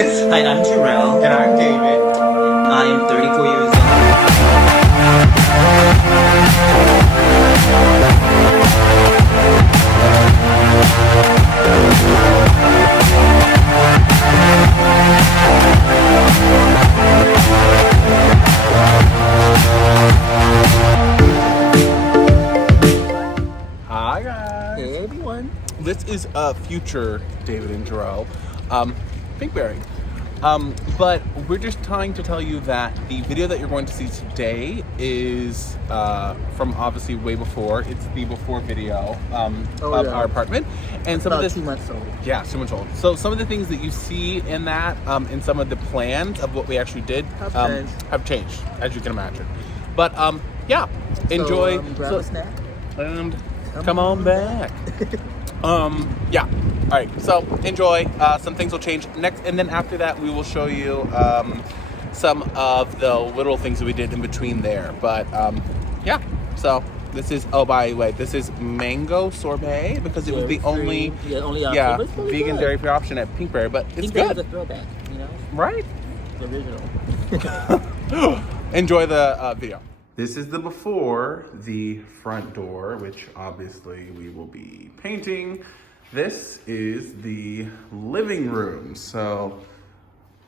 Hi, I'm Terrell. And I'm David. I am 34 years old. Hi guys. Hey everyone. This is future David and Terrell, Pinkberry. But we're just trying to tell you that the video that you're going to see today is from obviously way before. It's the before video of our apartment, and some About of the 2 months old. Yeah, 2 months old. So some of the things that you see in that, in some of the plans of what we actually did, have changed, as you can imagine. But yeah, enjoy. Grab a snack. And come on back. Yeah. All right. So enjoy. Some things will change next, and then after that, we will show you some of the little things that we did in between there. But yeah. So this is. Oh, by the way, this is mango sorbet because it was the only option, but it's really vegan good. dairy-free option at Pinkberry. But it's Pinkberry good, is a throwback, you know, right? the original. Enjoy the video. This is the before, the front door, which obviously we will be painting. This is the living room. So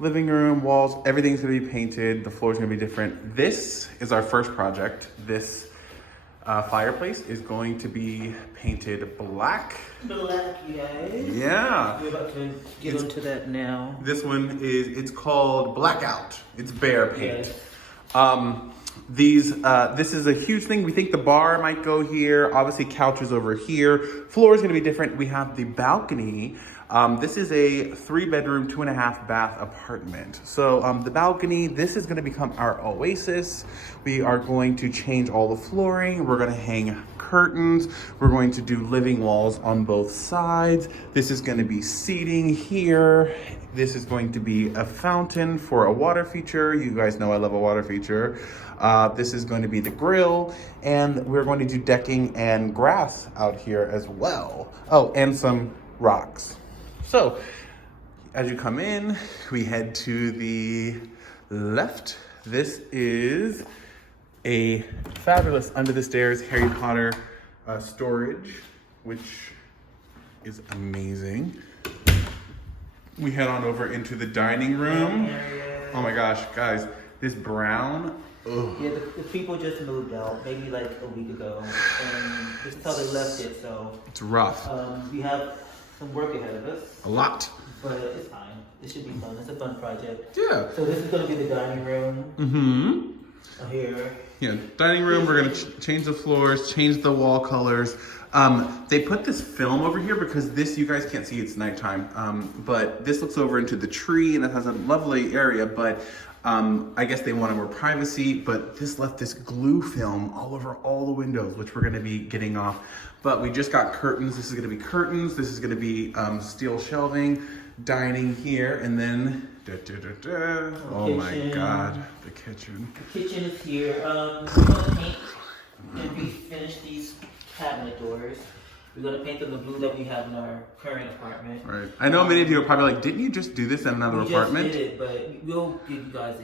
living room, walls, everything's gonna be painted. The floor's gonna be different. This is our first project. This fireplace is going to be painted black. Black, you guys. Yeah. We're about to get into that now. This one it's called Blackout. It's bear paint. Yes. This is a huge thing. We think the bar might go here. Obviously couches over here. Floor is gonna be different. We have the balcony. This is a 3-bedroom, 2.5 bath apartment. So the balcony, this is gonna become our oasis. We are going to change all the flooring. We're gonna hang curtains. We're going to do living walls on both sides. This is gonna be seating here. This is going to be a fountain for a water feature. You guys know I love a water feature. This is going to be the grill, and we're going to do decking and grass out here as well. Oh, and some rocks. So, as you come in, we head to the left. This is a fabulous under the stairs Harry Potter storage, which is amazing. We head on over into the dining room. Oh my gosh, guys, this brown. Ugh. Yeah, the people just moved out maybe like a week ago, and this is how they left it. So it's rough. We have some work ahead of us. A lot. But it's fine. It should be fun. It's a fun project. Yeah. So this is going to be the dining room. Mm-hmm. Here. Yeah, dining room. We're gonna change the floors, change the wall colors. They put this film over here because this, you guys can't see, it's nighttime. But this looks over into the tree and it has a lovely area, but I guess they wanted more privacy, but this left this glue film all over all the windows, which we're gonna be getting off. But we just got curtains. This is gonna be curtains. This is gonna be steel shelving, dining here, and then, oh my God, the kitchen. The kitchen is here. We're gonna paint and refinish these cabinet doors. We're gonna paint them the blue that we have in our current apartment. Right. I know many of you are probably like, didn't you just do this in another apartment? We just did it, but we'll give you guys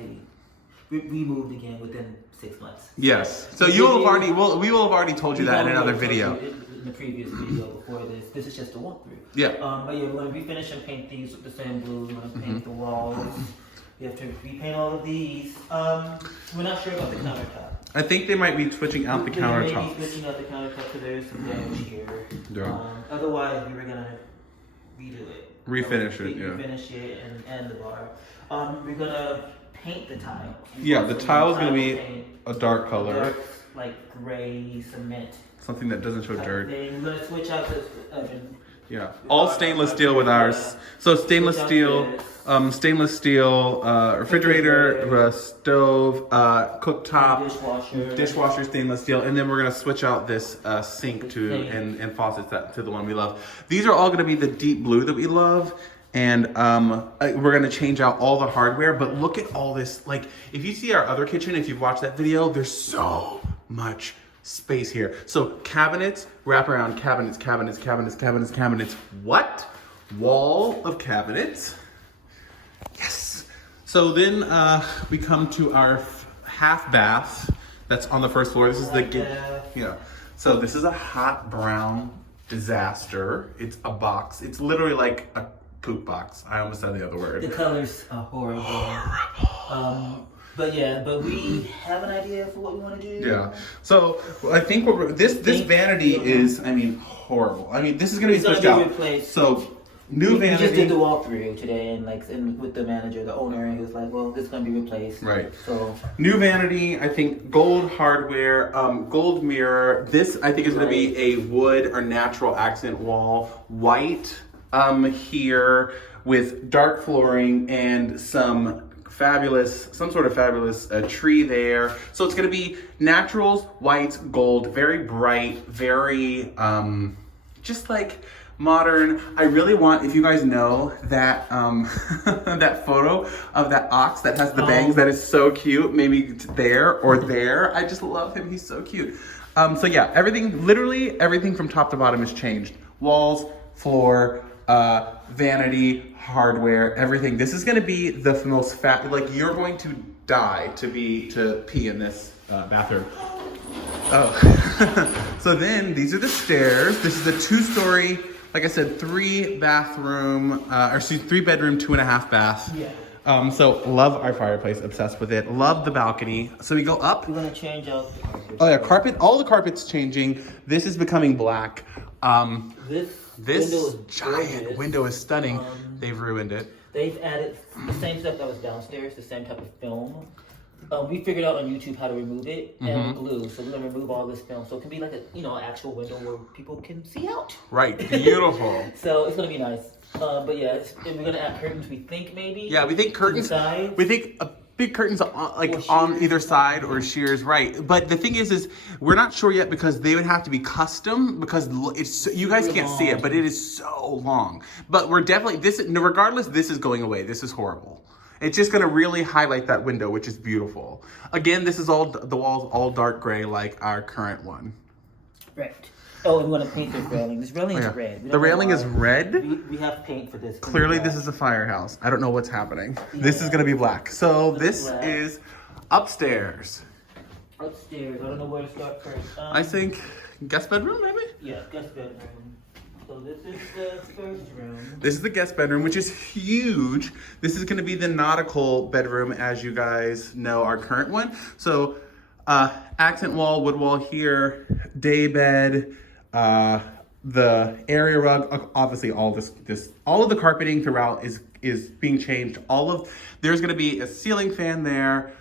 we moved again within 6 months. Yes. So we will have already told you that in another video. In the previous video before this. This is just a walkthrough. Yeah. But yeah, we're gonna refinish and paint these with the same blue. We're gonna paint the walls. We have to repaint all of these. We're not sure about the countertop. I think they might be switching out the countertops. Maybe switching out the countertop because there's some damage here. Yeah. Otherwise, we were gonna redo it. Refinish it, yeah. Refinish it and the bar. We're gonna paint the tile. Yeah, the tile is gonna be a dark color. Dark, like gray cement. Something that doesn't show dirt. We're gonna switch out this oven. Yeah, all stainless steel with ours. So stainless steel refrigerator, stove, cooktop, dishwasher stainless steel, and then we're gonna switch out this sink and faucets to the one we love. These are all gonna be the deep blue that we love, and we're gonna change out all the hardware. But look at all this. Like, if you see our other kitchen, if you've watched that video, there's so much space here. So cabinets, wraparound cabinets, cabinets. What? Wall of cabinets. So then we come to our half bath that's on the first floor. This is the yeah. So this is a hot brown disaster. It's a box. It's literally like a poop box. I almost said the other word. The colors are horrible. But we have an idea for what we want to do. Yeah. So I think this vanity is, I mean, horrible. I mean, this is gonna be switched out. Replaced. So new vanity. We just did the walkthrough today, and with the manager, the owner, and he was like, "Well, this is gonna be replaced." Right. So new vanity. I think gold hardware, gold mirror. This I think is gonna be a wood or natural accent wall, white here with dark flooring and some sort of fabulous tree there. So it's gonna be naturals, whites, gold, very bright, very just like modern. I really want, if you guys know that that photo of that ox that has the bangs, that is so cute. Maybe there or there. I just love him. He's so cute. So yeah, literally everything from top to bottom has changed. Walls, floor, vanity, hardware, everything. This is gonna be the most like you're going to die to pee in this bathroom. Oh, so then these are the stairs. This is a 2-story, like I said, 3-bedroom, 2.5 bath. Yeah. So love our fireplace, obsessed with it. Love the balcony. So we go up. We're gonna change out the carpet. Oh yeah, carpet. All the carpet's changing. This is becoming black. This giant window is stunning. They've ruined it. They've added the same stuff that was downstairs, the same type of film. We figured out on YouTube how to remove it and glue. So we're gonna remove all this film, so it can be like a actual window where people can see out. Right, beautiful. So it's gonna be nice. But yeah, and we're gonna add curtains. We think maybe. Yeah, we think curtains. We think big curtains on either side or shears, right? But the thing is we're not sure yet because they would have to be custom because you guys can't see it, but it is so long. But we're definitely regardless. This is going away. This is horrible. It's just gonna really highlight that window, which is beautiful. Again, this is the walls all dark gray like our current one. Right. Oh, and we want to paint this railing. This railing is red. The railing is red? We have paint for this. Clearly this is a firehouse. I don't know what's happening. Yeah. This is gonna be black. So this is upstairs. Upstairs. I don't know where to start first. I think guest bedroom, maybe? Yeah, guest bedroom. So this is the first room. This is the guest bedroom, which is huge. This is gonna be the nautical bedroom, as you guys know, our current one. So accent wall, wood wall here, day bed, the area rug, obviously all of the carpeting throughout is being changed. There's gonna be a ceiling fan there.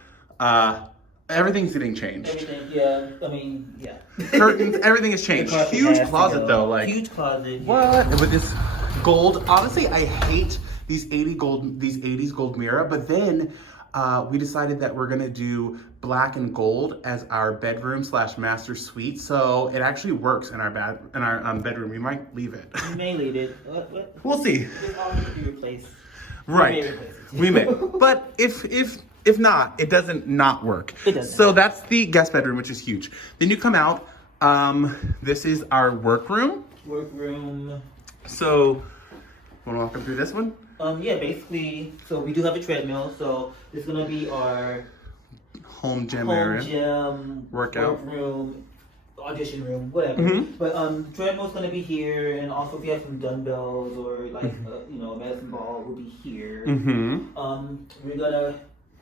Everything's getting changed. Everything, yeah. I mean, yeah. Curtains, everything has changed. Huge closet though, like huge closet. What? With this gold. Honestly, I hate these 80s gold mirror. But then we decided that we're gonna do black and gold as our bedroom / master suite. So it actually works in our bedroom. We might leave it. We may leave it. What? We'll see. It's all to be replaced. Right. We may. But if not, it doesn't not work. It doesn't. So that's the guest bedroom, which is huge. Then you come out. This is our workroom. Workroom. So, want to walk them through this one? Yeah, basically, so we do have a treadmill. So this is gonna be our home gym area. Workout room, audition room, whatever. But treadmill's gonna be here, and also if you have some dumbbells or like a medicine ball, will be here.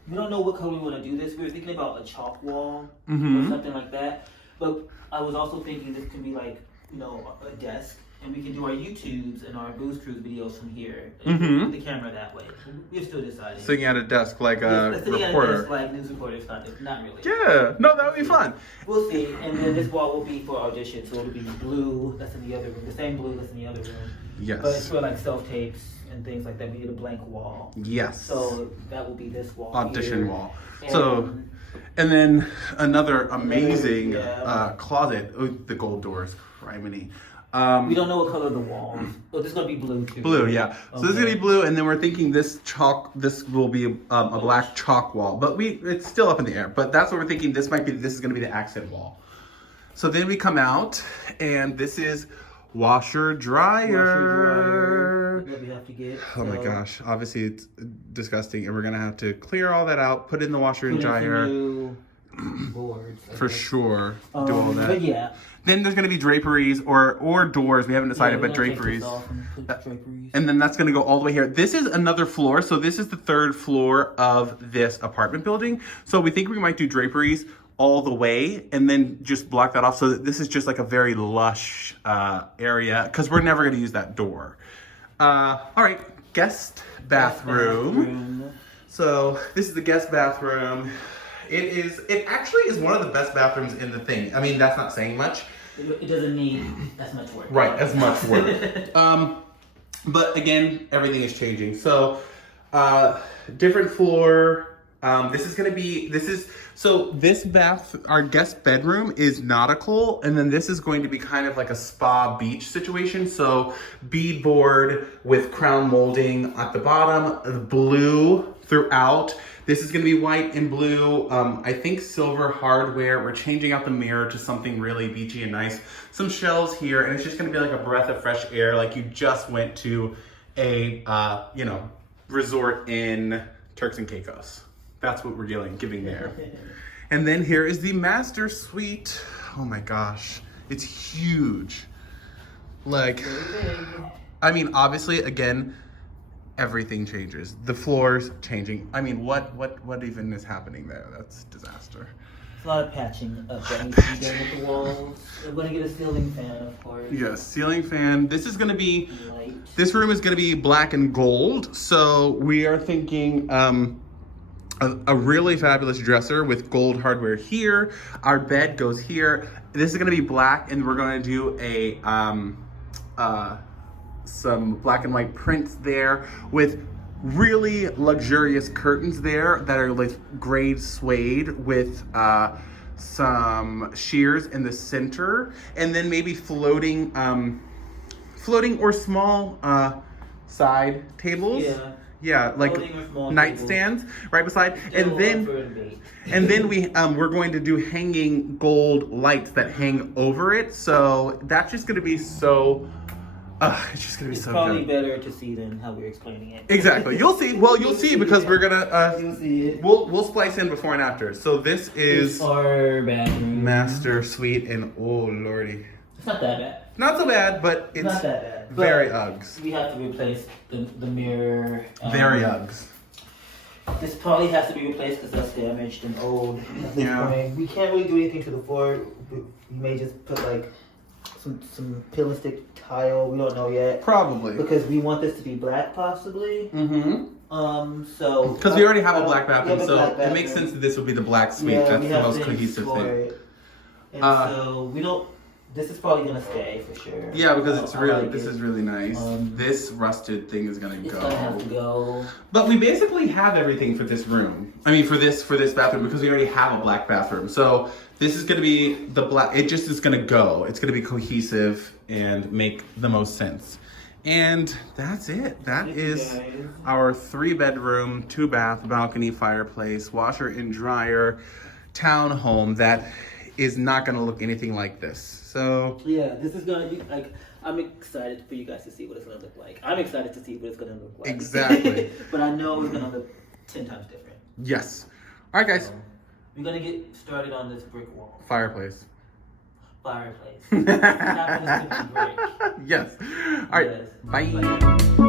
We don't know what color we want to do this. We were thinking about a chalk wall or something like that. But I was also thinking this could be like, a desk, and we can do our YouTubes and our Booze Cruise videos from here. And put the camera that way. We're still deciding. Sitting at a desk like a reporter. Sitting at a desk like news reporters, not really. Yeah, no, that would be fun. We'll see. And then this wall will be for audition, so it'll be blue. That's in the other room. The same blue that's in the other room. Yes. But it's for like self-tapes and things like that. We need a blank wall. Yes. So that will be this wall. Audition here. wall. And then another amazing closet. Oh, the gold doors. Criminy. We don't know what color the walls. Oh, this is gonna be blue too. Blue, yeah. So this is gonna be blue, and then we're thinking this will be a black chalk wall, but it's still up in the air. But that's what we're thinking. This is gonna be the accent wall. So then we come out, and this is washer dryer. that we have to get. Oh my gosh, obviously it's disgusting, and we're gonna have to clear all that out, put it in the washer and dryer. New boards. For sure, do all that. But yeah. Then there's gonna be draperies or doors. We haven't decided, but draperies. And then that's gonna go all the way here. This is another floor, so this is the 3rd floor of this apartment building. So we think we might do draperies all the way and then just block that off so that this is just like a very lush area, because we're never gonna use that door. All right, guest bathroom. So this is the guest bathroom. It actually is one of the best bathrooms in the thing. I mean, that's not saying much. It doesn't need as much work. Right, as much work. But again, everything is changing. So, different floor. This bath, our guest bedroom is nautical, and then this is going to be kind of like a spa beach situation. So, beadboard with crown molding at the bottom, blue throughout. This is gonna be white and blue. I think silver hardware. We're changing out the mirror to something really beachy and nice. Some shelves here, and it's just gonna be like a breath of fresh air, like you just went to a, resort in Turks and Caicos. That's what we're giving there. And then here is the master suite. Oh my gosh, it's huge. Like, I mean, obviously, again, everything changes. The floor's changing. I mean, what even is happening there? That's disaster. It's a lot of patching up that needs to be done with the walls. I'm gonna get a ceiling fan, of course. Yes, ceiling fan. This is gonna be, light. This room is gonna be black and gold. So we are thinking a really fabulous dresser with gold hardware here. Our bed goes here. This is gonna be black, and we're gonna do a some black and white prints there with really luxurious curtains there that are like gray suede with some shears in the center, and then maybe floating or small side tables. Yeah, like nightstands right beside, and then we're going to do hanging gold lights that hang over it. So that's just gonna be so. It's just gonna be so good. It's probably better to see than how we're explaining it. Exactly. You'll see. Well, you'll see because we're gonna. You'll see it. We'll splice in before and after. So this is our bathroom, master suite, and oh lordy, it's not that bad. Not so bad, but it's not that bad. Very Uggs. We have to replace the mirror. Very Uggs. This probably has to be replaced because that's damaged and old. Yeah. We can't really do anything to the floor. We may just put like some peel and stick tile. We don't know yet. Probably. Because we want this to be black, possibly. Mm-hmm. So. Because we already have a black bathroom, so it makes sense that this would be the black suite. Yeah, that's the most cohesive thing. And so we don't. This is probably gonna stay for sure. Yeah, because it's really. This is really nice. This rusted thing is gonna go. It's gonna have to go. But we basically have everything for this room. I mean, for this bathroom, because we already have a black bathroom. So this is gonna be the black. It just is gonna go. It's gonna be cohesive and make the most sense. And that's it. That is our 3-bedroom, 2-bath, balcony, fireplace, washer and dryer townhome that is not gonna look anything like this. So yeah, this is gonna be like, I'm excited for you guys to see what it's gonna look like. I'm excited to see what it's gonna look like. Exactly. But I know it's gonna look 10 times different. Yes. All right, guys. We're gonna get started on this brick wall. Fireplace. Not gonna stick to brick. Yes. All right. Yes. Bye.